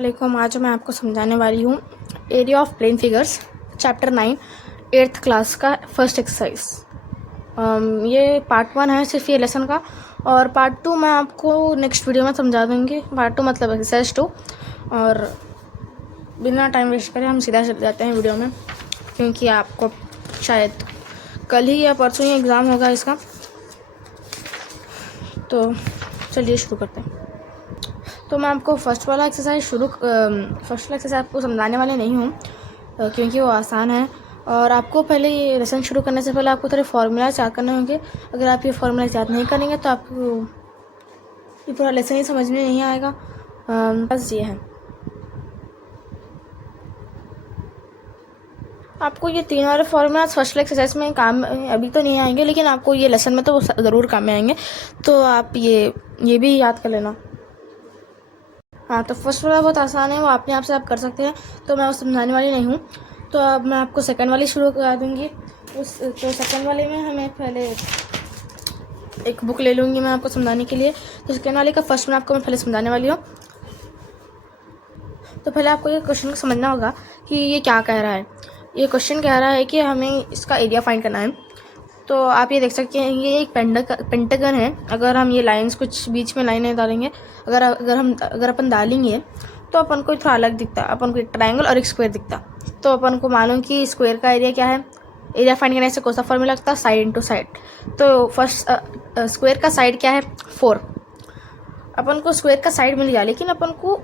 वालेकुम। आज मैं आपको समझाने वाली हूँ area of plane figures chapter 9 8th class का फर्स्ट एक्सरसाइज। ये पार्ट 1 है सिर्फ ये लेसन का, और पार्ट 2 मैं आपको नेक्स्ट वीडियो में समझा दूँगी। पार्ट 2 मतलब एक्सरसाइज 2। और बिना टाइम वेस्ट करें हम सीधा चले जाते हैं वीडियो में, क्योंकि आपको शायद कल ही या परसों ही एग्ज़ाम होगा इसका। तो चलिए शुरू करते हैं। तो मैं आपको फर्स्ट वाला एक्सरसाइज आपको समझाने वाले नहीं हूँ, क्योंकि वो आसान है। और आपको पहले ये लेसन शुरू करने से पहले आपको थोड़े फार्मूलाज याद करने होंगे। अगर आप ये फार्मूलाज याद नहीं करेंगे तो आपको ये पूरा लेसन ही समझ में नहीं आएगा। बस ये है, आपको ये तीन वाले फार्मूलाज फर्स्ट एक्सरसाइज में काम अभी तो नहीं आएंगे, लेकिन आपको ये लेसन में तो ज़रूर काम में आएंगे। तो आप ये भी याद कर लेना। हाँ, तो फर्स्ट वाला बहुत आसान है, वो अपने आप से आप कर सकते हैं, तो मैं वो समझाने वाली नहीं हूँ। तो अब मैं आपको सेकंड वाली शुरू करा दूँगी। तो सेकंड वाले में हमें पहले एक बुक ले लूँगी मैं आपको समझाने के लिए। तो सेकंड वाले का फर्स्ट में आपको मैं पहले समझाने वाली हूँ। तो पहले आपको ये क्वेश्चन को समझना होगा कि ये क्या कह रहा है। ये क्वेश्चन कह रहा है कि हमें इसका एरिया फाइंड करना है। तो आप ये देख सकते हैं, ये एक पेंटागन है। अगर हम ये लाइंस कुछ बीच में लाइनें डालेंगे, अगर अपन डालेंगे तो अपन को थोड़ा अलग दिखता है। अपन को एक ट्रायंगल और एक स्क्वायर दिखता। तो अपन को मालूम कि स्क्वायर का एरिया क्या है। एरिया फाइंड करने से कौन सा फॉर्मूला लगता है, साइड इंटू साइड। तो फर्स्ट स्क्वायर का साइड क्या है, 4। अपन को स्क्वायर का साइड मिल गया, लेकिन अपन को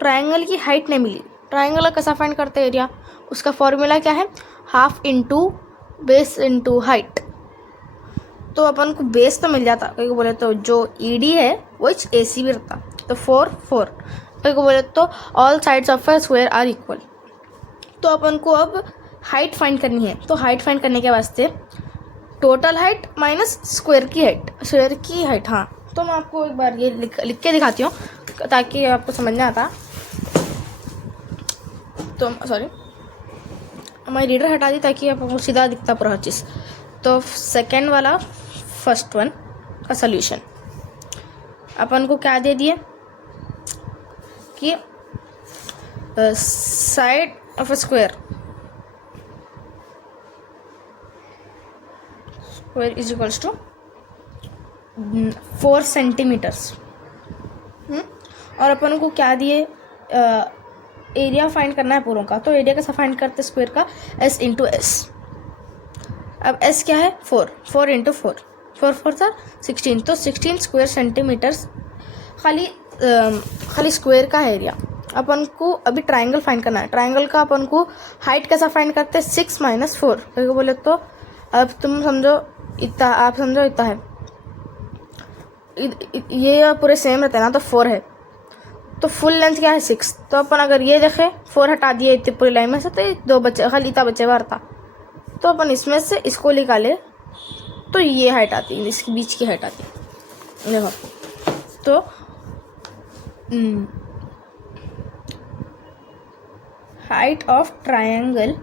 ट्रायंगल की हाइट नहीं मिली। ट्रायंगल का कैसा फाइंड करते हैं एरिया, उसका फॉर्मूला क्या है, half into base into height. तो अपन को बेस तो मिल जाता, कहीं को बोले तो जो ED है वो AC भी रहता। तो 4 4, कहीं को बोले तो all sides of a square are equal. तो अपन को अब हाइट फाइंड करनी है। तो हाइट फाइंड करने के वास्ते टोटल हाइट माइनस स्क्वायर की हाइट। हाँ, तो मैं आपको एक बार ये लिख के दिखाती हूँ ताकि आपको समझ में आता। तो सॉरी, हमारी रीडर हटा दी ताकि आपको सीधा दिखता पूरा चीज़। तो सेकेंड वाला फर्स्ट वन का सॉल्यूशन अपन को क्या दे दिए कि side of a square is equals to 4 centimetres. और अपन को क्या दिए, एरिया फाइंड करना है पूरों का। तो एरिया कैसा फाइंड करते हैं, स्क्वायर का S इंटू S। अब S क्या है, 4 इंटू 4 था 16। तो 16 स्क्वायर सेंटीमीटर्स खाली स्क्वायर का है एरिया। अपन को अभी ट्रायंगल फाइंड करना है। ट्रायंगल का अपन को हाइट कैसा फाइंड करते हैं, 6 माइनस 4। को बोले तो अब तुम समझो इतना, आप समझो इतना है, ये पूरे सेम रहते हैं ना, तो 4 है। तो फुल लेंथ क्या है, 6। तो अपन अगर ये देखें, 4 हटा दिए इतनी पूरी लाइन में से, तो 2 बचे, खाली इतना बचे हुआ था। तो अपन इसमें से इसको निकाले तो ये हाइट आती है, इसके बीच की हाइट आती है। देखो, तो height of triangle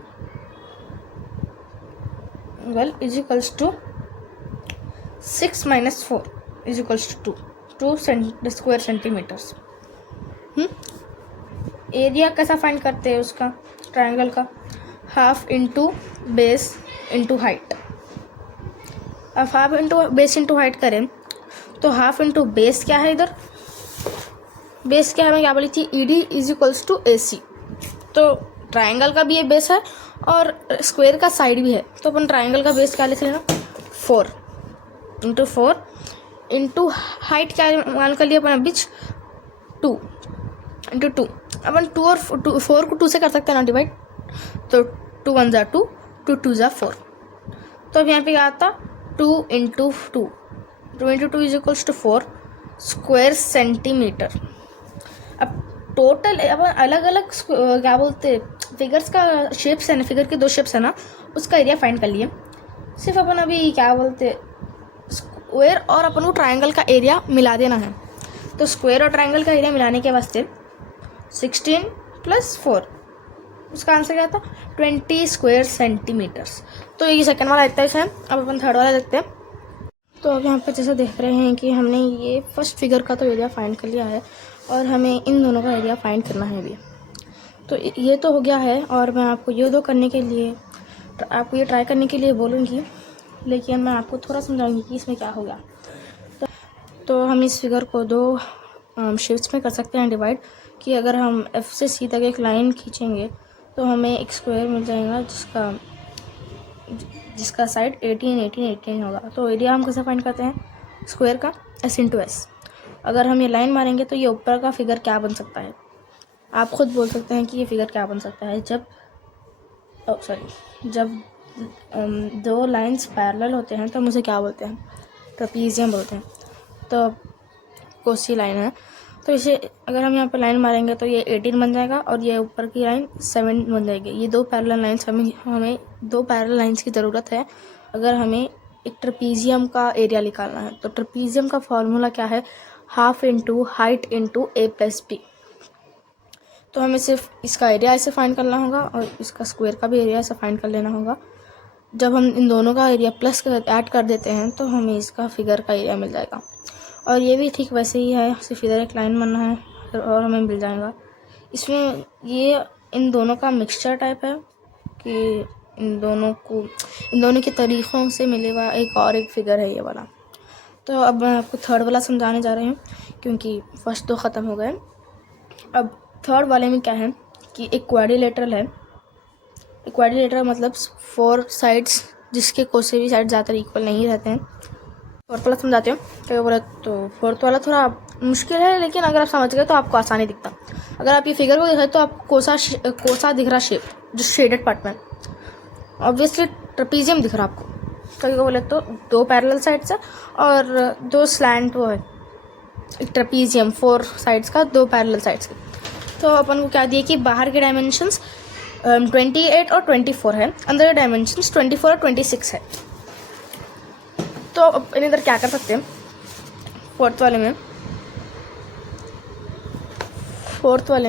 is equals to 6 minus 4 is equals to 2 square centimetres. Area कैसा फाइंड करते हैं उसका, ट्रायंगल का, half into base into height. अब half into base into height करें तो हाफ इंटू बेस क्या है, इधर बेस क्या है, मैं क्या बोली थी, ED is equals to AC। तो ट्रायंगल का भी ये बेस है और स्क्वायर का साइड भी है। तो अपन ट्रायंगल का बेस क्या लिख लेना, 4 इंटू 4 इंटू हाइट क्या मान कर लिया अपन बीच, 2 इंटू 2। अपन 2 और 4 को 2 से कर सकते हैं ना डिवाइड। तो 2 1 ज़ा 2, 2 2 ज़ा 4। तो अब यहाँ पे क्या आता, 2 into 2 is equals to 4 square centimetre. अब टोटल अपन अलग अलग क्या बोलते फिगर्स का शेप्स है ना, फिगर के 2 शेप्स है ना, उसका एरिया फाइंड कर लिए। सिर्फ अपन अभी क्या बोलते स्क्वायर और अपन को ट्रायंगल का एरिया मिला देना है। तो स्क्वायर और ट्रायंगल का एरिया मिलाने के वास्ते 16 प्लस 4, उसका आंसर क्या था, 20 स्क्वायर सेंटीमीटर्स। तो ये सेकंड वाला इतना है। अब अपन थर्ड वाला देखते हैं। तो अब यहाँ पर जैसे देख रहे हैं कि हमने ये फर्स्ट फिगर का तो एरिया फाइंड कर लिया है, और हमें इन दोनों का एरिया फाइंड करना है अभी। तो ये तो हो गया है, और मैं आपको ये दो करने के लिए, आपको ये ट्राई करने के लिए बोलूँगी, लेकिन मैं आपको थोड़ा समझाऊंगी कि इसमें क्या होगा। तो हम इस फिगर को दो शिफ्ट्स में कर सकते हैं डिवाइड, कि अगर हम F से C तक एक लाइन खींचेंगे तो हमें एक स्क्वायर मिल जाएगा जिसका साइड 18 18 18 होगा। तो एरिया हम कैसे फाइंड करते हैं स्क्वायर का, S इंटू एस। अगर हम ये लाइन मारेंगे तो ये ऊपर का फिगर क्या बन सकता है, आप खुद बोल सकते हैं कि ये फिगर क्या बन सकता है। जब दो लाइंस पैरेलल होते हैं तो हम उसे क्या बोलते हैं, ट्रेपीजियम बोलते हैं। तो कोसी लाइन है, तो इसे अगर हम यहाँ पे लाइन मारेंगे तो ये 18 बन जाएगा और ये ऊपर की लाइन 7 बन जाएगी। ये दो पैरेलल लाइंस, हमें दो पैरेलल लाइंस की ज़रूरत है अगर हमें एक ट्रेपीजियम का एरिया निकालना है। तो ट्रेपीजियम का फॉर्मूला क्या है, हाफ इंटू हाइट इंटू ए प्लस बी। तो हमें सिर्फ इसका एरिया ऐसे फाइंड करना होगा और इसका स्क्वायर का भी एरिया ऐसे फाइंड कर लेना होगा। जब हम इन दोनों का एरिया प्लस ऐड कर देते हैं तो हमें इसका फिगर का एरिया मिल जाएगा। और ये भी ठीक वैसे ही है, सिर्फ इधर एक लाइन बनना है और हमें मिल जाएगा। इसमें ये इन दोनों का मिक्सचर टाइप है कि इन दोनों के तरीक़ों से मिलेगा एक फिगर है ये वाला। तो अब मैं आपको थर्ड वाला समझाने जा रही हूँ, क्योंकि फर्स्ट दो ख़त्म हो गए। अब थर्ड वाले में क्या है कि एक क्वाड्रिलेटरल है। क्वाड्रिलेटरल मतलब 4 साइड्स जिसके कोई से भी साइड ज़्यादातर इक्वल नहीं रहते हैं। फोर्थ वाला समझाते हो क्या बोला। तो फोर्थ वाला थोड़ा मुश्किल है, लेकिन अगर आप समझ गए तो आपको आसानी दिखता। अगर आप ये फिगर को देखें तो आपको कोसा दिख रहा शेप, जो शेडेड पार्ट में ऑब्वियसली ट्रेपीजियम दिख रहा आपको। कभी को बोले तो दो पैरेलल साइड्स है और दो स्लैंट वो है, एक ट्रेपीजियम 4 साइड्स का, दो पैरेलल साइड्स के। तो अपन को क्या दिए कि बाहर के डायमेंशंस 28 और 24 है, अंदर के डायमेंशंस 24 और 26 है। तो अपन इधर क्या कर सकते हैं, फोर्थ वाले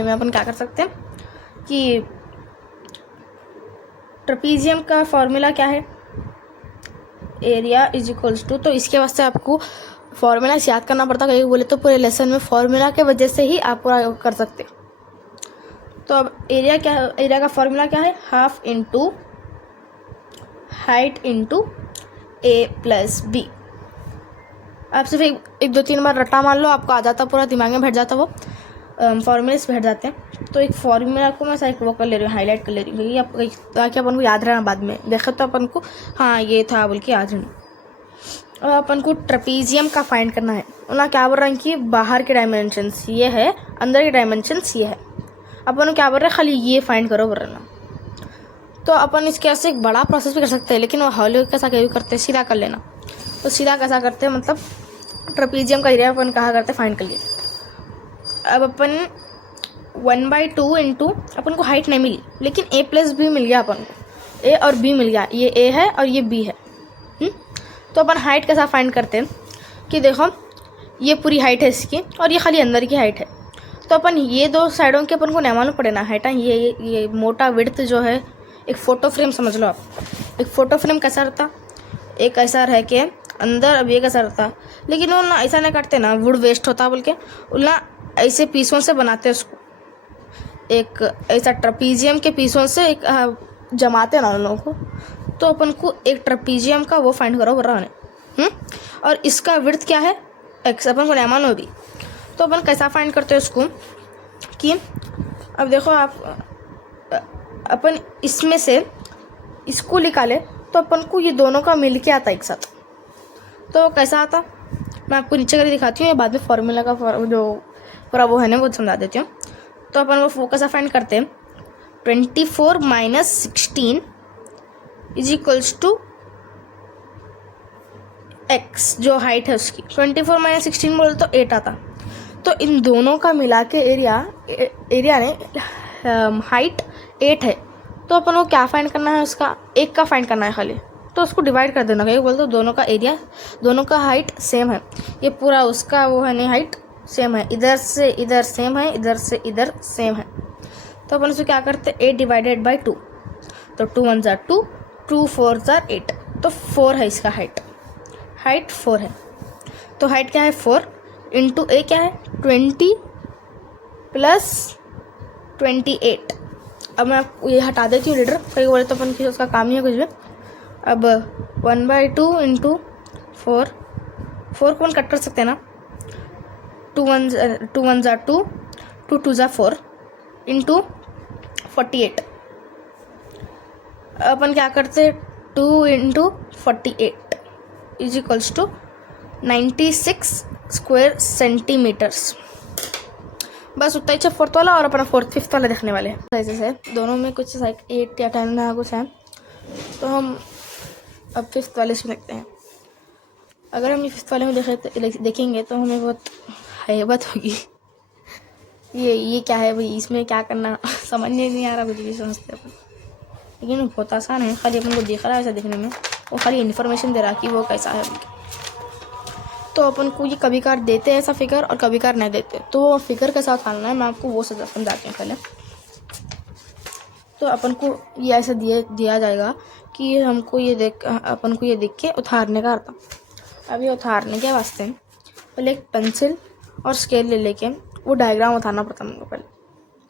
में अपन क्या कर सकते हैं कि ट्रेपीजियम का फॉर्मूला क्या है, एरिया इज इक्वल्स टू। तो इसके वास्ते आपको फॉर्मूला याद करना पड़ता है, बोले तो पूरे लेसन में फॉर्मूला के वजह से ही आप पूरा कर सकते। तो अब एरिया का फॉर्मूला क्या है, हाफ इंटू हाइट इंटू ए प्लस बी। आप सिर्फ एक 2-3 बार रट्टा मान लो, आपको आ जाता, पूरा दिमाग में बैठ जाता, वो फॉर्मूले से बैठ जाते हैं। तो एक फॉर्मूला को मैं साइड वो कर ले रही हूँ, हाईलाइट कर ले रही हूँ, क्योंकि ताकि अपन को याद रहना, बाद में देखे तो अपन को हाँ ये था बोल के याद रहना। और अपन को ट्रेपीजियम का फाइंड करना है। उन्हें क्या बोल रहे हैं कि बाहर के डायमेंशंस ये है, अंदर के डायमेंशंस ये है। अपन क्या बोल रहे हैं, खाली ये फाइंड करो बोल रहे ना। तो अपन इसके ऐसे एक बड़ा प्रोसेस भी कर सकते हैं, लेकिन वो हॉली कैसा क्या करते हैं, सीधा कर लेना। तो सीधा कैसा करते हैं, मतलब ट्रेपीजियम का एरिया अपन कहाँ करते हैं, फाइंड कर लिए। अब अपन 1/2 इंटू, अपन को हाइट नहीं मिली लेकिन a प्लस बी मिल गया, अपन को a और b मिल गया, ये a है और ये b है। तो अपन हाइट कैसा फाइंड करते हैं कि देखो ये पूरी हाइट है इसकी और ये खाली अंदर की हाइट है। तो अपन ये दो साइडों के अपन को नहीं मालूम पड़े ना हाइट। ये मोटा विड्थ जो है, एक फ़ोटो फ्रेम समझ लो आप। एक फ़ोटो फ्रेम कैसा रहता, एक ऐसा रह के अंदर, अब ये कैसा रहता, लेकिन वो ना ऐसा नहीं करते ना, वुड वेस्ट होता बोल के ना ऐसे पीसों से बनाते हैं उसको। एक ऐसा ट्रेपीजियम के पीसों से एक जमाते ना उन लोगों को। तो अपन को एक ट्रेपीजियम का वो फाइंड करो बरा ने, और इसका विड्थ क्या है, एक्स, अपन को नहीं मालूम भी। तो अपन कैसा फाइंड करते हैं उसको कि अब देखो आप, अपन इसमें से इसको निकाले तो अपन को ये दोनों का मिल के आता एक साथ। तो कैसा आता, मैं आपको नीचे करके दिखाती हूँ, या बाद में फॉर्मूला का जो पूरा वो है ना वो समझा देती हूँ। तो अपन वो फोकस फाइंड करते हैं, 24 - 16 इज इक्वल्स टू x, जो हाइट है उसकी। 24 - 16 बोले तो 8 आता। तो इन दोनों का मिला के एरिया ने हाइट 8 है। तो अपन को क्या फाइंड करना है, उसका एक का फाइंड करना है खाली। तो उसको डिवाइड कर देना, कहीं बोलते तो दोनों का एरिया, दोनों का हाइट सेम है। ये पूरा उसका वो है नहीं, हाइट सेम है, इधर से इधर सेम है, इधर से इधर सेम है। तो अपन उसको क्या करते हैं, 8 डिवाइडेड बाई 2। तो 2 1 = 2, 2 4 = 8। तो 4 है इसका हाइट 4 है। तो हाइट क्या है 4 इंटू ए क्या है 20 प्लस 28। अब मैं ये हटा देती हूँ लीटर, कई बोले तो अपन की उसका काम ही है कुछ भी। अब 1/2 इंटू 4 को अपन कट कर सकते हैं ना, 2 1 ज़ा 2, 2 2 ज़ा 4 इंटू 48। अपन क्या करते, 2 into 48 is equals to 96 square centimetres. बस उतना ही फोर्थ वाला और अपना फिफ्थ वाला देखने वाले हैं। ऐसे से दोनों में कुछ 8 या 10 ना कुछ है, तो हम अब फिफ्थ वाले से देखते हैं। अगर हम ये फिफ्थ वाले में देखेंगे तो हमें बहुत हैबत होगी। ये क्या है भाई, इसमें क्या करना समझ नहीं आ रहा, कुछ भी समझते अपन, लेकिन बहुत आसान है। खाली अपन को दिख रहा है ऐसा दिखने में, वो खाली इन्फॉर्मेशन दे रहा कि वो कैसा है। तो अपन को ये कभी कार देते हैं ऐसा फिगर और कभी कार नहीं देते, तो फिगर के साथ हालना है, मैं आपको वो समझाते हैं पहले। तो अपन को ये ऐसा दिया जाएगा कि हमको अपन को ये देख के उतारने का आता। अब ये उतारने के वास्ते पहले एक पेंसिल और स्केल ले लेके वो डायग्राम उतारना पड़ता है हमको पहले।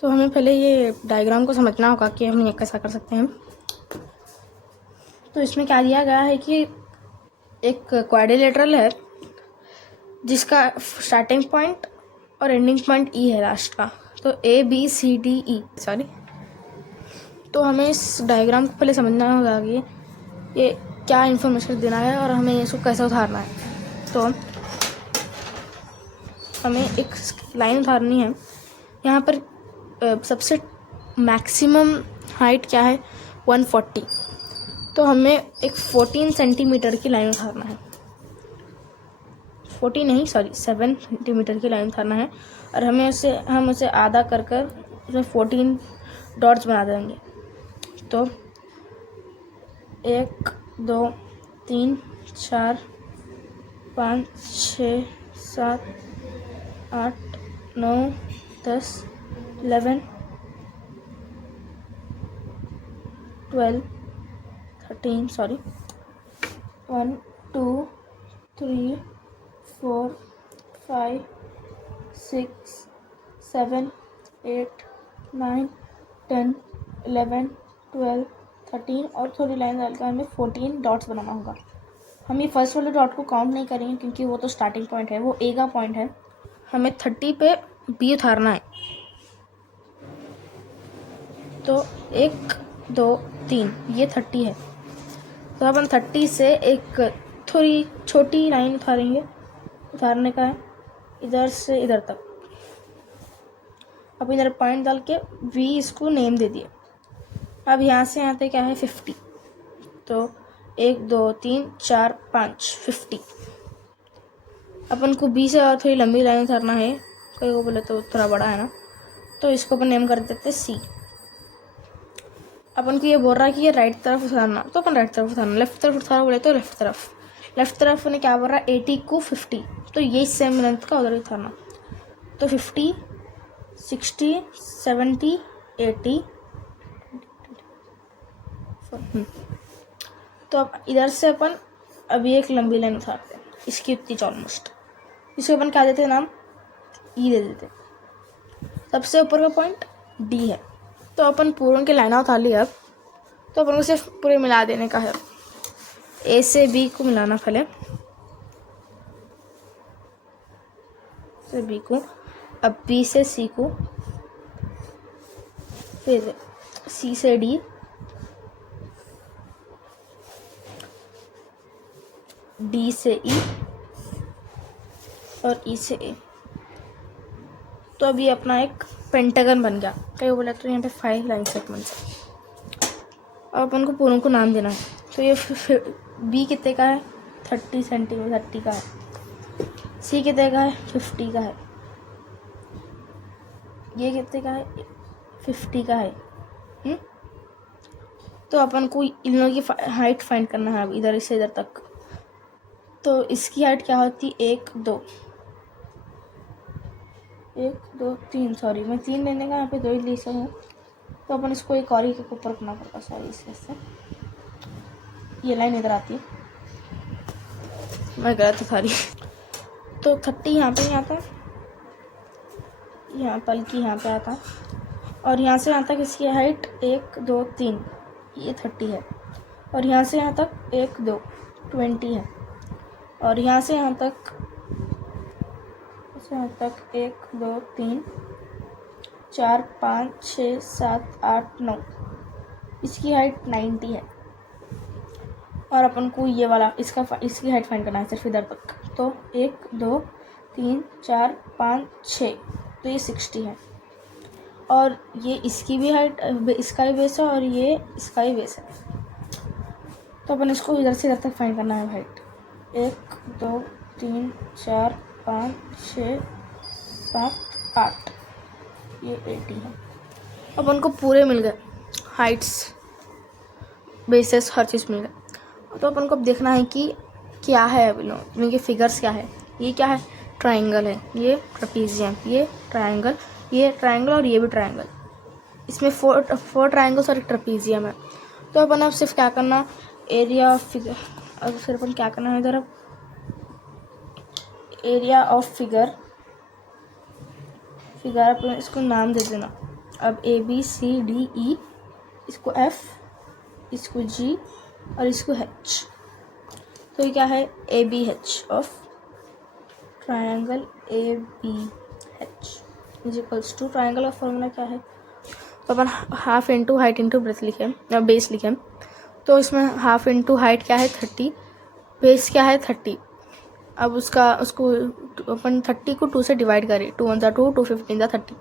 तो हमें पहले ये डायग्राम को समझना होगा कि हम ये कैसा कर सकते हैं। तो इसमें क्या दिया गया है कि एक क्वाड्रिलेटरल है जिसका स्टार्टिंग पॉइंट और एंडिंग पॉइंट ई है लास्ट का, तो ABCDE सॉरी। तो हमें इस डायग्राम को पहले समझना होगा कि ये क्या इन्फॉर्मेशन देना है और हमें इसको कैसे उतारना है। तो हमें एक लाइन उतारनी है। यहाँ पर सबसे मैक्सिमम हाइट क्या है, 140। तो हमें एक 14 सेंटीमीटर की लाइन उतारना है, 7 सेंटीमीटर की लाइन उतारना है। और हम उसे आधा कर उसमें 14 डॉट्स बना देंगे। तो 1 2 3 4 5 6 7 8 9 10 11 12 13 सॉरी 1 2 3 4 5 6 7 8 9 10 11 12 13 और थोड़ी लाइन डालकर हमें 14 डॉट्स बनाना होगा। हम ये फर्स्ट वाले डॉट को काउंट नहीं करेंगे क्योंकि वो तो स्टार्टिंग पॉइंट है, वो ए का पॉइंट है। हमें 30 पे बी उतारना है। तो 1 2 3 ये 30 है, तो अपन 30 से एक थोड़ी छोटी लाइन उतारने का है इधर से इधर तक। अब इधर पॉइंट डाल के V इसको नेम दे दिए। अब यहाँ से यहाँ तक क्या है 50। तो 1 2 3 4 5 50। अपन को B से और थोड़ी लंबी लाइन उतारना है, कई को बोले तो थोड़ा बड़ा है ना, तो इसको अपन नेम कर देते C। अपन को ये बोल रहा है कि ये राइट तरफ उतारना, तो अपन राइट तरफ उतारना। लेफ्ट तरफ उतारा बोले तो लेफ्ट तरफ ने क्या बोल रहा है 80 को 50, तो ये सेम लेंथ का उधर उतारना। तो 50 60 70 80। तो अब इधर से अपन अभी एक लंबी लाइन उतारते हैं, इसकी उतनी ऑलमोस्ट। इसको अपन क्या देते हैं नाम, ई दे देते। सबसे ऊपर का पॉइंट डी है। तो अपन पूरों की लाइना उतार ली। अब तो अपन को सिर्फ पूरे मिला देने का है। ए से बी को मिलाना पहले, से बी को, अब बी से सी को, फिर सी से डी, डी से ई और ई से ए। तो अभी अपना एक पेंटागन बन गया। कई बोला तो यहाँ पे 5 लाइन सेगमेंट्स है। अब अपन को पूरों को नाम देना है। तो ये बी कितने का है 30 सेंटीमीटर 30 का है। सी कितने का है 50 का है। ये कितने का है 50 का है। तो अपन को इन लोगों की हाइट फाइंड करना है अब इधर से इधर तक। तो इसकी हाइट क्या होती 1 2 3 सॉरी मैं 3 लेने का यहाँ पे 2 ही ले सकूँ। तो अपन इसको एक और ही के ऊपर करना पड़ता, सॉरी इससे ये लाइन इधर आती है, मैं गलत था। तो 30 यहाँ पे नहीं आता, यहाँ पलकी यहाँ पे आता, और यहाँ से यहाँ तक इसकी हाइट 1 2 3 ये 30 है, और यहाँ से यहाँ तक 1 2 20 है, और यहाँ से यहाँ तक 1 2 3 4 5 6 7 8 9 इसकी हाइट 90 है, और अपन को ये वाला इसकी हाइट फाइंड करना है सिर्फ इधर तक। तो 1 2 3 4 5 6 तो ये 60 है, और ये इसकी भी हाइट इसका ही बेस है और ये इसका ही बेस है। तो अपन इसको इधर से इधर तक फाइंड करना है हाइट। 1 2 3 4 5 6 7 8 ये 80 है। अपन को पूरे मिल गए, हाइट्स बेसेस हर चीज़ मिल गए। तो अपन को अब देखना है कि क्या है इनके फिगर्स क्या है। ये क्या है, ट्रायंगल है, ये ट्रेपीजियम, ये ट्रायंगल और ये भी ट्रायंगल। इसमें फोर ट्रायंगल्स और एक ट्रेपीजियम है। तो अपन अब सिर्फ क्या करना, एरिया ऑफ फिगर, अब सिर्फ अपन क्या करना है इधर, अब एरिया ऑफ फिगर अपन इसको नाम दे देना। अब ABCDE, इसको F, इसको G और इसको H। तो ये क्या है, ABH of triangle ABH is equals to, triangle का फॉर्मूला क्या है, तो अपन half into height into breadth लिखे या बेस लिखे। तो इसमें हाफ इंटू हाइट क्या है 30, बेस क्या है 30। अब उसको अपन 30 को 2 से डिवाइड करें, 2 1 2 2 15 30,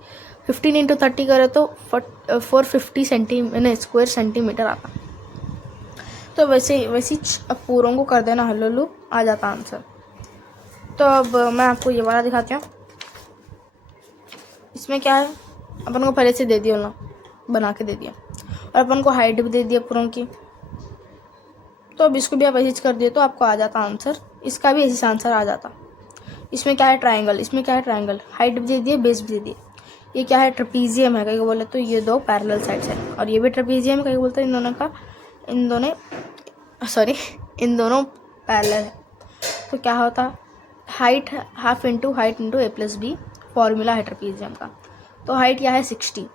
15 इंटू 30 करें तो 450 स्क्वायर सेंटीमीटर आता। तो वैसे अब पूरों को कर देना हल्लू, आ जाता आंसर। तो अब मैं आपको ये वाला दिखाती हूँ। इसमें क्या है, अपन को पहले से दे दिया ना, बना के दे दिया, और अपन को हाइट भी दे दिया पूरों की। तो अब इसको भी आप ऐसे कर दिए तो आपको आ जाता आंसर, इसका भी ऐसे आंसर आ जाता। इसमें क्या है, ट्रायंगल, हाइट भी दे दिए, बेस भी दे दिए। ये क्या है, ट्रेपीजियम है, कहीं बोले तो ये 2 पैरेलल साइड्स है, और ये भी ट्रेपीजियम है, कहीं बोलते हैं इन दोनों पैरेलल है। तो क्या होता, height half into height into A+B formula है ट्रेपीजियम का। तो हाइट क्या है 60,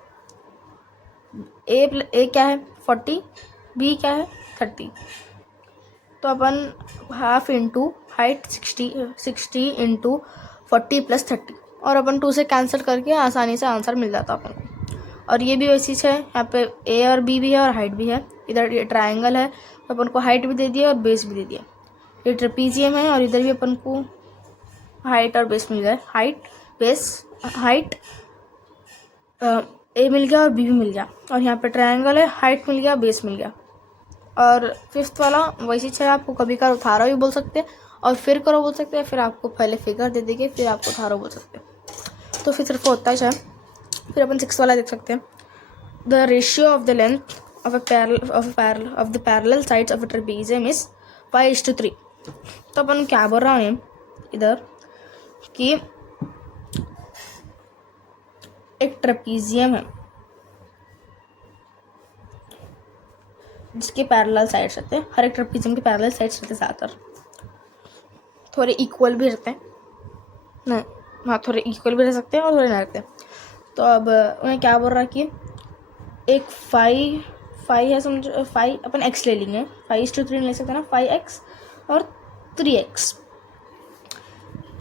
ए क्या है 40, बी क्या है 30। तो अपन हाफ इंटू हाइट 60 इंटू 40 + 30, और अपन 2 से कैंसिल करके आसानी से आंसर मिल जाता अपन को। और ये भी वैसी है, यहाँ पे ए और बी भी है और हाइट भी है। इधर ये ट्रायंगल है तो अपन को हाइट भी दे दिया और बेस भी दे दिया। ये ट्रेपीजियम है और इधर भी अपन को हाइट और बेस मिल गया, हाइट ए मिल गया और बी भी मिल गया। और यहाँ पे ट्रायंगल है, हाइट मिल गया, बेस मिल गया। और फिफ्थ वाला वैसी है, आपको कभी कभार उठारो भी बोल सकते हैं और फिर करो बोल सकते हैं, फिर आपको पहले फिगर दे देंगे फिर आपको उठारो बोल सकते हैं। तो फिर सिर्फ होता है। फिर अपन 6 वाला देख सकते हैं। The ratio of the length of the parallel sides of a trapezium is 5:3। तो अपन क्या बोल रहा है इधर कि एक ट्रेपीजियम है जिसके पैरेलल साइड्स रहते हैं, हर एक ट्रेपीजियम के पैरेलल साइड्स रहते हैं ज़्यादातर, थोड़े इक्वल भी रहते हैं, नहीं हाँ थोड़े इक्वल भी रह सकते हैं और थोड़े नहीं रहते। तो अब उन्हें क्या बोल रहा है कि एक 5 है, समझो 5 अपन x ले लेंगे, 5:3 ले सकते हैं ना, 5x और 3x।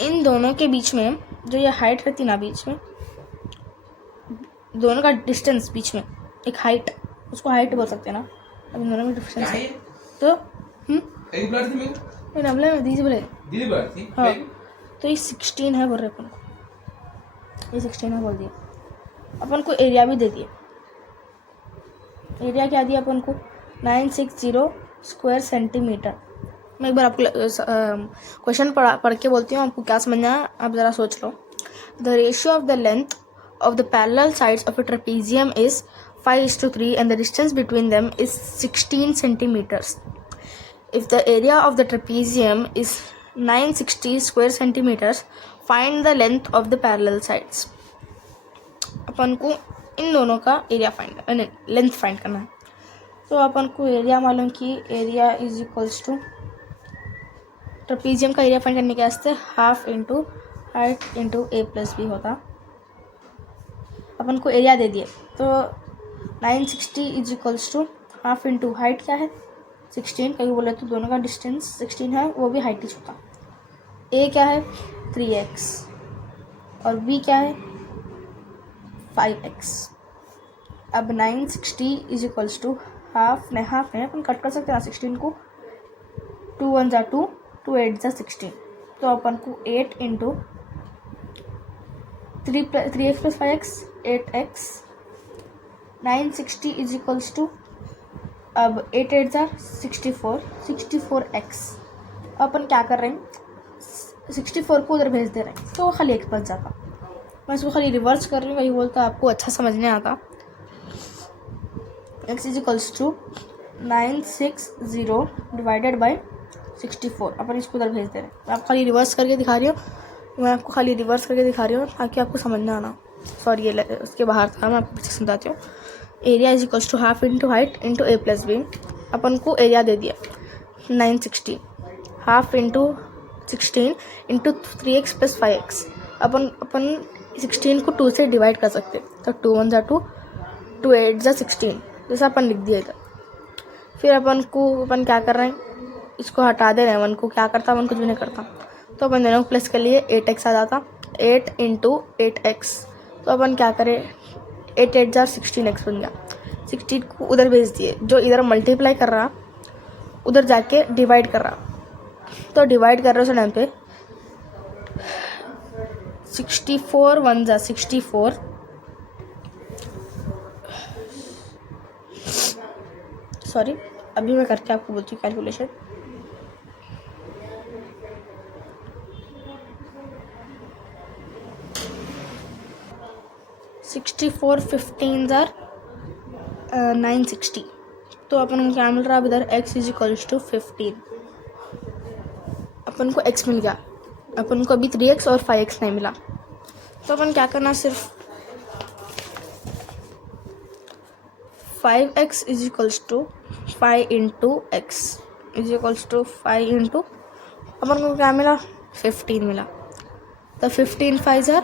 इन दोनों के बीच में जो ये हाइट रहती ना, बीच में दोनों का डिस्टेंस, बीच में एक हाइट, उसको हाइट बोल सकते हैं ना। अब इन दोनों में डिफरेंस है तो दीदी बोले हाँ, तो ये 16 है बोल रहे अपन को, ये 16 है बोल दिया। अपन को एरिया भी दे दिए, एरिया क्या दिया अपन को 960 स्क्वायर सेंटीमीटर। मैं एक बार आपको क्वेश्चन पढ़ के बोलती हूँ, आपको क्या समझना है आप ज़रा सोच लो। The ratio of the length of the parallel sides of a trapezium is 5:3 and the distance between them is 16 centimeters. If the area of the trapezium is 960 square centimeters, find the length of the parallel sides. अपन को इन दोनों का area length find करना है। तो अपन को area मालूम कि area is equals to, trapezium का एरिया फाइंड करने के वास्ते half into height into A+B होता। अपन को एरिया दे दिए। तो 960 is equals to half into height क्या है 16, कहीं बोले तो दोनों का डिस्टेंस 16 है, वो भी हाइट ही होगा। ए क्या है 3x और बी क्या है 5x। अब 960 इज इक्वल्स टू हाफ नहीं अपन कट कर सकते हैं 16 को, 2 1 जा 2, 2 8 जा 16, तो अपन को 8 इंटू 3x plus 5x 8x। 960 is equals to अब 8 8 जा 64x। अपन क्या कर रहे हैं 64 को उधर भेज दे रहे हैं तो खाली x बच जाता। मैं इसको खाली रिवर्स कर रही हूँ, वही बोलता आपको अच्छा समझने आता। x is equals to 960 divided by 64, अपन इसको उधर भेज दे रहे हैं। मैं आपको खाली रिवर्स करके दिखा रही हूँ, ताकि आपको समझना आना। सॉरी ये उसके बाहर था, मैं आपको पीछे समझाती हूँ। Area is equals to half into height into A plus B. अपन को एरिया दे दिया 960, half into 16 into 3x plus 5x। अपन 16 को 2 से डिवाइड कर सकते, तो 2 1 जा 2, 2 8 जा 16, जैसा अपन लिख दिया इधर। फिर अपन क्या कर रहे हैं, इसको हटा दे रहे हैं। 1 को क्या करता, 1 कुछ भी नहीं करता, तो अपन दोनों को प्लस कर लिए 8x आ जाता, 8 इंटू 8x। तो अपन क्या करें 8 8 जा 16x बन गया। 16 को उधर भेज दिए, जो इधर मल्टीप्लाई कर रहा उधर जाके डिवाइड कर रहा, तो डिवाइड कर रहे उस टाइम पे 64 1 जा 64, सॉरी अभी मैं करके आपको बोलती हूँ कैलकुलेशन। 64 15 जार 960, तो अपन को क्या मिल रहा है अब इधर x इज इक्वल्स टू 15। अपन को x मिल गया, अपन को अभी 3x और 5x नहीं मिला। तो अपन क्या करना, सिर्फ 5x is equals to 5 into x is equals to 5 into अपन को क्या मिला 15 मिला। तो 15 5 जार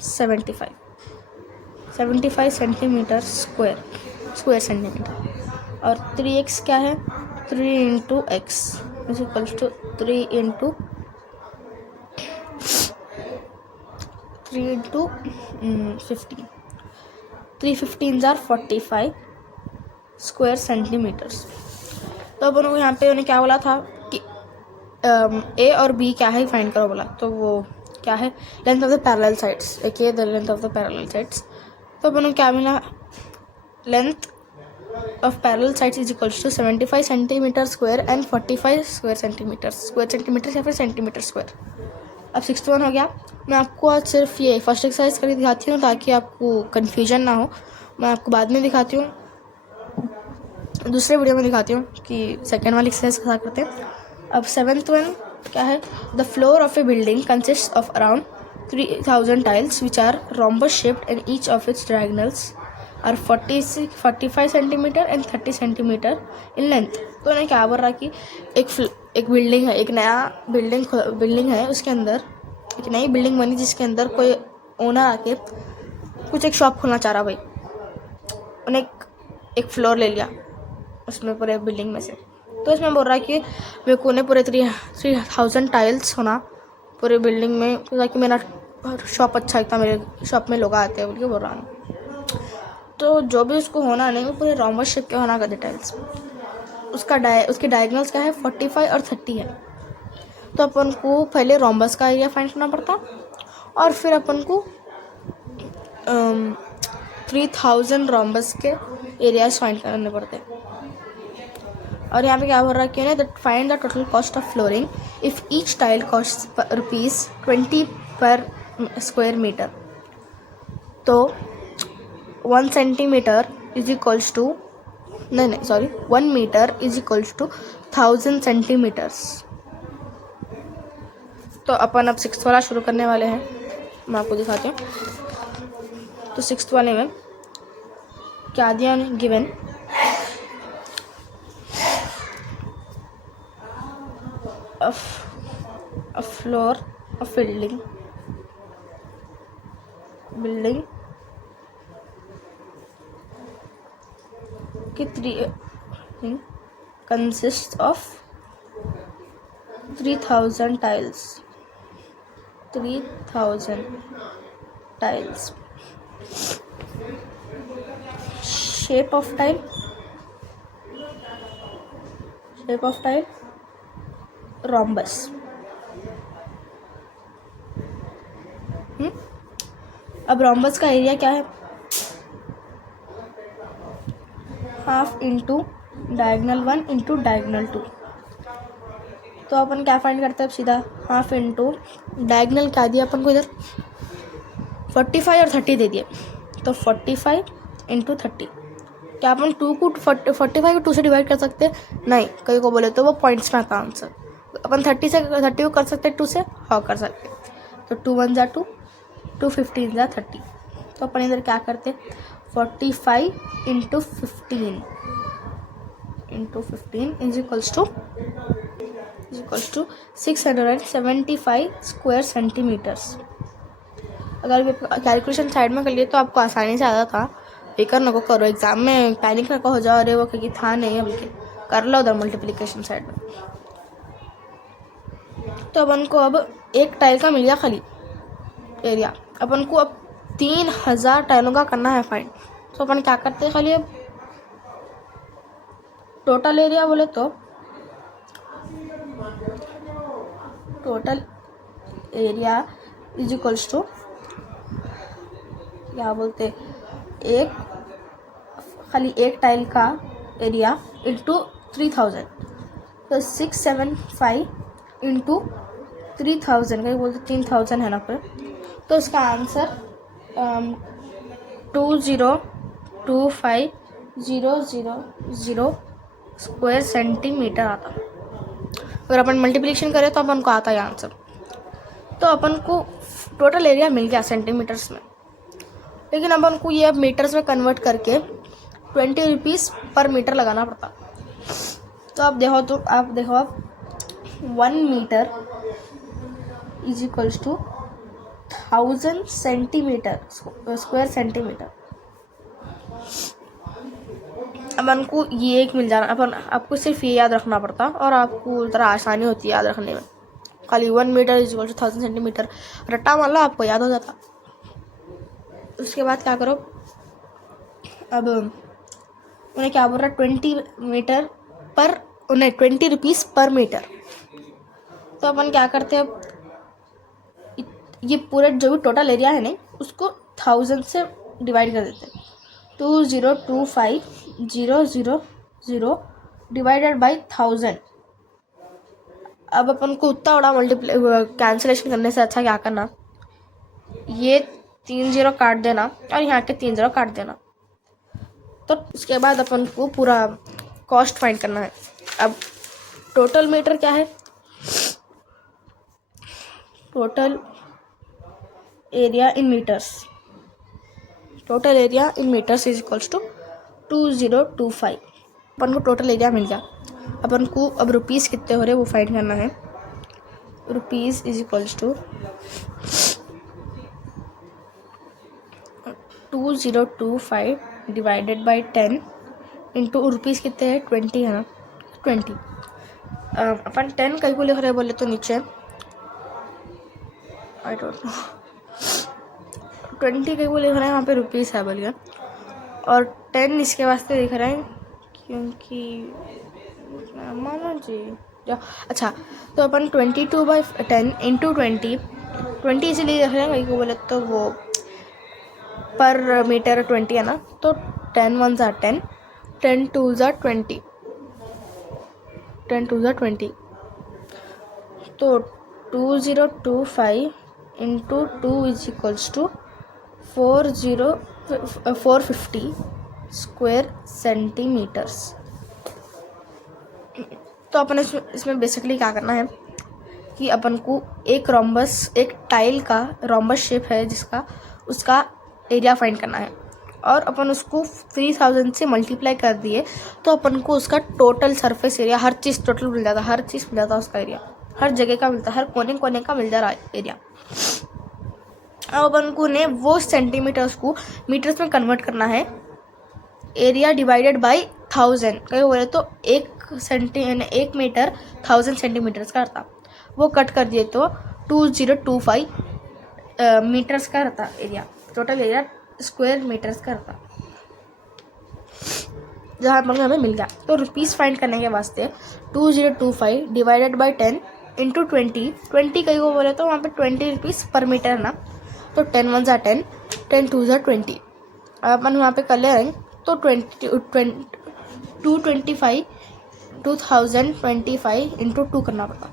75 सेंटीमीटर स्क्वायर सेंटीमीटर। और 3x क्या है 3 into x is equals to 3 into 15, 315 जार 45 स्क्वायर सेंटीमीटर्स। तो अपन को यहाँ पे उन्हें क्या बोला था कि ए और बी क्या है फाइंड करो बोला, तो वो क्या है length of the parallel sides. एक ये the length of the parallel sides, तो अपन को क्या मिला length of parallel sides is equals to 75 centimetre square and 45 square centimetre या फिर सेंटीमीटर स्क्वायर। अब 61 हो गया। मैं आपको आज सिर्फ ये फर्स्ट एक्सरसाइज करके दिखाती हूँ ताकि आपको कन्फ्यूजन ना हो। मैं आपको बाद में दिखाती हूँ, दूसरे वीडियो में दिखाती हूँ कि सेकेंड वाली एक्सरसाइज कैसा करते हैं। अब 7th वन क्या है, the floor of A building consist of around 3000 tiles which are rhombus shaped and each of its diagonals are 45 centimetre and 30 centimetre in length. तो उन्हें क्या बोल रहा कि एक बिल्डिंग है, एक नया बिल्डिंग है, उसके अंदर एक नई बिल्डिंग बनी जिसके अंदर कोई ओनर आके कुछ एक शॉप खोलना चाह रहा भाई। उन्हें एक फ्लोर ले लिया उसमें पूरे बिल्डिंग में से, तो इसमें बोल रहा है कि मेरे को ने पूरे 3000 टाइल्स होना पूरे बिल्डिंग में, ताकि मेरा शॉप अच्छा था, मेरे शॉप में लोग आते हैं बोल के बोल रहा हूँ। तो जो भी उसको होना नहीं वो पूरे रोम्बस शेप के होना कर दे टाइल्स। उसके डायगोनल्स क्या है 45 और 30 है। तो अपन को पहले रोम्बस का एरिया फाइंड करना पड़ता और फिर अपन को 3000 रोम्बस के एरियाज फाइंड करने पड़ते। और यहाँ पे क्या बोल रहा है कि that find the total cost of flooring if each tile cost ₹20 per square metre. तो 1 centimetre is equals to 1 metre is equals to 1000 centimetres. तो अपन अब 6th वाला शुरू करने वाले हैं, मैं आपको दिखाती हूँ। तो 6th वाले में क्या दिया given a floor of building कि 3 consists of 3000 tiles. 3000 tiles. Shape of tile rhombus. अब rhombus का एरिया क्या है? Half into diagonal 1 into diagonal 2. तो अपन क्या फाइंड करते हैं? अब सीधा हाफ इंटू डायगनल क्या दिया अपन को इधर? 45 और 30 दे दिए, तो 45 इंटू 30. क्या अपन 2 को 45 को 2 से डिवाइड कर सकते हैं? नहीं, कई को बोले तो वो पॉइंट्स में आता आंसर. अपन 30 को कर सकते हैं 2 से? हाँ कर सकते. तो 2 1 जा 2, 2 15 जा 30. तो अपन इधर क्या करते? 45 into 15 is equals to 675 square centimetres. अगर कैलकुलेशन साइड में कर लिए तो आपको आसानी से आता था. फिकर नको करो, एग्जाम में पैनिक नको हो जाओ, अरे वो क्योंकि था नहीं है बल्कि कर लो उधर मल्टीप्लिकेशन साइड में. तो अपन को अब एक टाइल का मिल गया खाली एरिया. अपन को अब 3000 टाइलों का करना है फाइंड. तो अपन क्या करते हैं? खाली अब टोटल एरिया बोले तो total area is equals to क्या बोलते, एक खाली एक टाइल का एरिया इंटू 3000. तो 675 इंटू 3000 का बोलते 3000 है ना पर. तो इसका आंसर 2025,000 स्क्वायर सेंटीमीटर आता. अगर अपन मल्टीप्लिकेशन करें तो अपन को आता है आंसर. तो अपन को टोटल एरिया मिल गया सेंटीमीटर्स में, लेकिन अपन को ये अब मीटर्स में कन्वर्ट करके 20 रुपीज़ पर मीटर लगाना पड़ता. तो आप देखो अब 1 metre is equals to 1000 centimetre square centimetre. अपन को ये एक मिल जाना. अपन आपको सिर्फ ये याद रखना पड़ता और आपको ज़रा आसानी होती है याद रखने में. खाली 1 metre is equal to 1000 centimetre रट्टा मान लो, आपको याद हो जाता. उसके बाद क्या करो? अब उन्हें क्या बोल रहा है? 20 रुपीज़ पर मीटर. तो अपन क्या करते हैं? ये पूरे जो भी टोटल एरिया है नहीं उसको 1000 से डिवाइड कर देते हैं. 2025,000 डिवाइडेड बाई 1000. अब अपन को उतना बड़ा कैंसिलेशन करने से अच्छा क्या करना, ये 3 0 काट देना और यहाँ के 3 0 काट देना. तो उसके बाद अपन को पूरा कॉस्ट फाइंड करना है. अब टोटल मीटर क्या है? Total area in metres. Total area in metres is equals to 2025. अपन को टोटल एरिया मिल गया. अपन को अब रुपीज़ कितने हो रहे वो फाइंड करना है. Rupees is equals to 2025 divided by 10 into rupees कितने हैं? 20 है ना. 20 अपन 10 कहीं को लिख रहे बोले तो नीचे आई डोंट नो 20 कहीं को लिख रहे हैं, वहाँ पे रुपीज़ है बोलिए. और 10 इसके वास्ते लिख रहे हैं क्योंकि मानो जी अच्छा. तो अपन 22/10 इंटू 20 इसीलिए लिख रहे हैं कहीं को बोले तो वो पर मीटर 20 है ना. तो 10 1 are 10, 10 2 are 20, 10 2 are 20. तो 2025 into 2 is equals to 450 square centimetres. तो अपन इसमें बेसिकली क्या करना है कि अपन को एक टाइल का रोम्बस शेप है जिसका उसका एरिया फाइंड करना है. और अपन उसको 3000 से मल्टीप्लाई कर दिए तो अपन को उसका टोटल सरफेस एरिया हर चीज़ टोटल मिल जाता. हर चीज़ मिल जाता उसका एरिया, हर जगह का मिलता, हर कोने का मिल जा रहा एरिया. अब अपन को वो सेंटीमीटर्स को मीटर्स में कन्वर्ट करना है. एरिया डिवाइडेड बाई 1000 कहीं बोले तो 1 मीटर 1000 सेंटीमीटर्स का रहता, वो कट कर दिए तो 2025 मीटर्स का रहता area, total area square metres का रहता, जहाँ पर हमें मिल गया। तो रुपीज़ फाइंड करने के वास्ते 2025 डिवाइडेड बाई 10 इंटू 20 कहीं को बोले तो वहाँ पे 20 रुपीज़ पर मीटर है ना, तो 10 1 ज़ा 10, 10 2 ज़ा 20, अपन वहाँ पे कर ले रहे तो 2025 इंटू 2 करना पड़ता,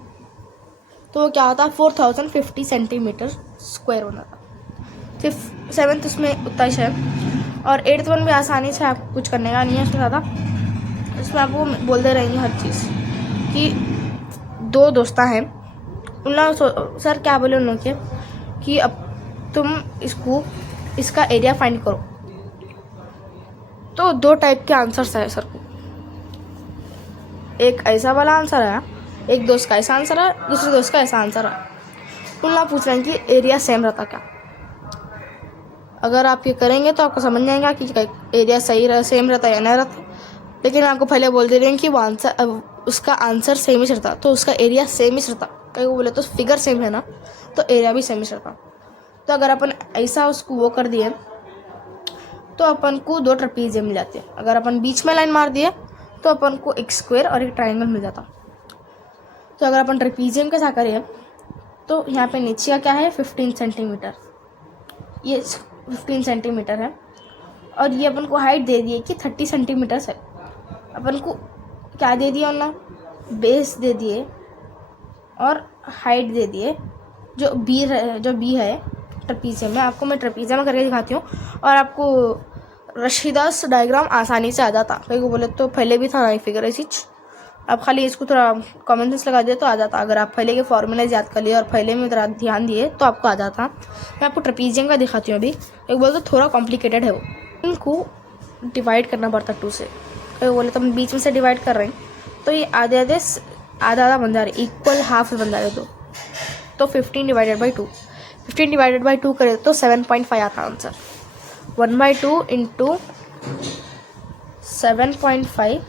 तो वो क्या होता 4050 सेंटीमीटर स्क्वायर होना था। सिर्फ 7th उसमें उतना ही है, और 8th वन भी आसानी से आपको कुछ करने का नहीं है उसमें ज़्यादा, इसमें आपको बोलते रहेंगे हर चीज़ कि दो दोस्ता हैं, उन लोग सर क्या बोले उन लोग के कि अब तुम इसका एरिया फाइंड करो, तो 2 टाइप के आंसर्स है सर को, एक ऐसा वाला आंसर है, एक दोस्त का ऐसा आंसर है, दूसरे दोस्त का ऐसा आंसर है। उन लोग पूछ रहे हैं कि एरिया सेम रहता क्या। अगर आप ये करेंगे तो आपको समझ जाएगा कि एरिया सेम रहता है या नहीं रहता, लेकिन आपको पहले बोल दे रहे हैं कि वो आंसर उसका आंसर सेम ही रहता, तो उसका एरिया सेम ही रहता, कहीं वो बोले तो फिगर सेम है ना, तो एरिया भी सेम ही रहता। तो अगर अपन ऐसा उसको वो कर दिए तो अपन को 2 ट्रेपीजियम मिल जाते हैं। अगर अपन बीच में लाइन मार दिए तो अपन को एक स्क्वायर और एक ट्राइंगल मिल जाता। तो अगर अपन ट्रेपीजियम के साथ करें तो यहाँ पे नीचे का क्या है 15 सेंटीमीटर, ये 15 सेंटीमीटर है, और ये अपन को हाइट दे दी है कि 30 सेंटीमीटर है। अपन को क्या दे दिया ना, बेस दे दिए और हाइट दे दिए, जो बी है ट्रेपीजियम में। आपको मैं ट्रेपीजियम करके दिखाती हूँ और आपको रशीदास डायग्राम आसानी से आ जाता, कहीं को बोले तो पहले भी था ना फिगर ऐसी, आप खाली इसको थोड़ा कॉमन सेंस लगा दिए तो आ जाता। अगर आप पहले के फॉर्मूलाज याद कर लिए और पहले में थोड़ा ध्यान दिए तो आपको आ जाता। मैं आपको ट्रेपीजियम का दिखाती हूँ अभी। एक बोलते थोड़ा कॉम्प्लिकेटेड है वो, इनको डिवाइड करना पड़ता 2 से, कहीं बोले तो हम बीच में से डिवाइड कर रहे हैं तो ये आधा बन जा रहे, इक्वल हाफ बन जा रहे दो, तो 15 डिवाइडेड बाई 2, 15 डिवाइडेड बाई 2 करें तो 7.5 आता आंसर। 1/2 इंटू 7.5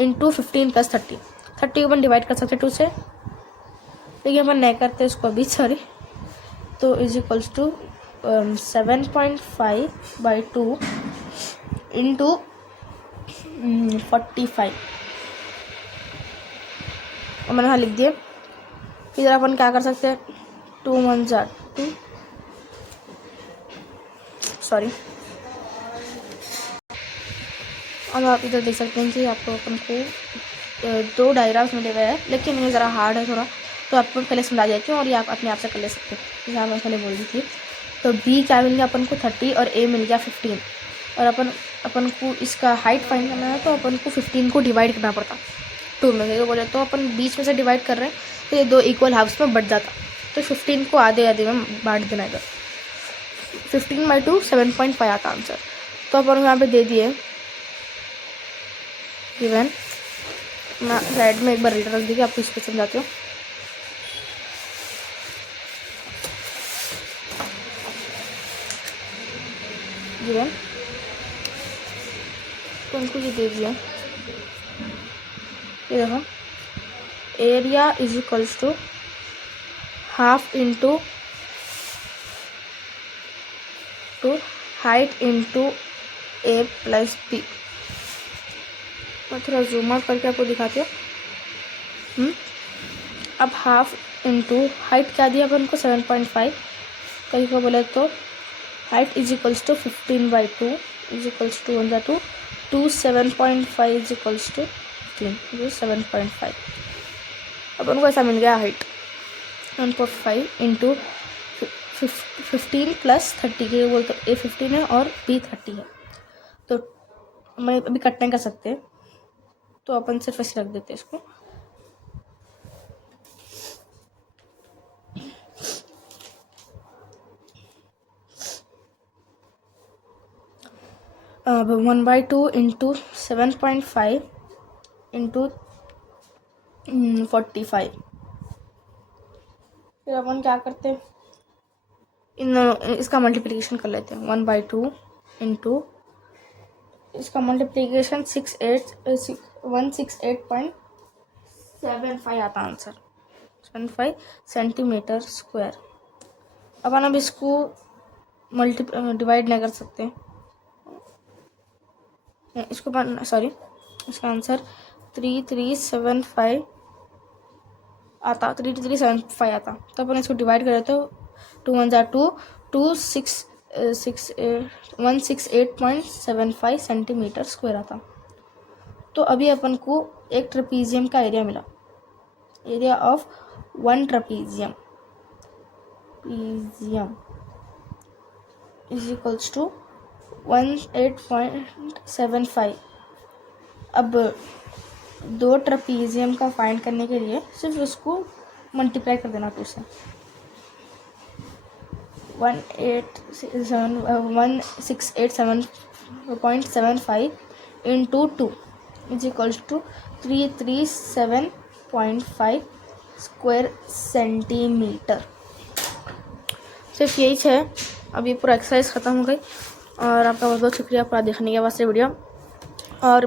इंटू 15 प्लस 30 को अपन डिवाइड कर सकते 2 से, लेकिन अपन नहीं करते उसको अभी, सॉरी। तो is equals to 7.5 by 2 into 45, और मैंने यहाँ लिख दिए। इधर अपन क्या कर सकते हैं 2 1 ज़ा 2, सॉरी, अब आप इधर देख सकते हैं कि आपको अपन को 2 डायग्राम्स मिले हुए हैं, लेकिन ये ज़रा हार्ड है थोड़ा, तो आपको पहले समझा देती हूँ और ये आप अपने आप से कर ले सकते हैं, जहाँ मैं पहले बोल दी थी। तो बी क्या मिल गया अपन को 30 और ए मिल गया 15, और अपन को इसका हाइट फाइंड करना है, तो अपन को 15 को डिवाइड करना पड़ता 2 में, तो बोले तो अपन बीच में से डिवाइड कर रहे हैं तो ये 2 इक्वल हाफ्स में बढ़ जाता, तो 15 को आधे में बांट देना इधर। 15/2 7.5 आता आंसर। तो अपन यहाँ पे दे दिए गिवन, मैं स्लाइड में एक बार रीडर रख दीजिए, आपको इस पर समझाती हूँ। गिवन तो उनको ये दे दिया, ये देखो area is equals to half into height into A plus b. मैं थोड़ा जूम आउट करके आपको दिखाती हूँ। अब हाफ इंटू हाइट क्या दिया अपन को 7.5, कहीं को बोले तो height is equals to 15/2 is equals to 1/2, 2 7.5 is equals to 15, 7.5। अपन को ऐसा मिल गया हाइट 1.5 इंटू 15 प्लस 30 के बोलते ए 15 है और बी 30 है, तो मैं अभी कट नहीं कर सकते, तो अपन सिर्फ ऐसे रख देते इसको। अब 1/2 इंटू 7.5 इंटू 45, फिर अपन क्या करते हैं इसका मल्टीप्लिकेशन कर लेते हैं 1/2 इंटू इसका मल्टीप्लिकेशन 168.75 आता आंसर, 75 सेंटीमीटर स्क्वायर। अपन अब इसको डिवाइड नहीं कर सकते, इसको सॉरी, इसका आंसर 3375 आता, 3375 आता। तो अपन इसको डिवाइड करें तो 2 1 2 168.75 सेंटीमीटर स्क्वायर आता। तो अभी अपन को एक ट्रेपीजियम का एरिया मिला, area of one trapezium is equals to 18.75। अब दो ट्रेपीजियम का फाइंड करने के लिए सिर्फ उसको मल्टीप्लाई कर देना 2 से। 1687.75 into 2 is equals to 337.5 square centimetre. सिर्फ यही है। अब ये पूरा एक्सरसाइज ख़त्म हो गई और आपका बहुत बहुत शुक्रिया पूरा देखने के वास्ते वीडियो। और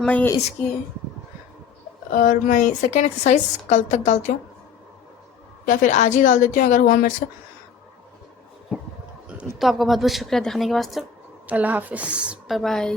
मैं सेकेंड एक्सरसाइज कल तक डालती हूँ या फिर आज ही डाल देती हूँ अगर हुआ मेरे से। तो आपका बहुत बहुत शुक्रिया देखने के वास्ते। अल्लाह हाफिज़, बाय बाय।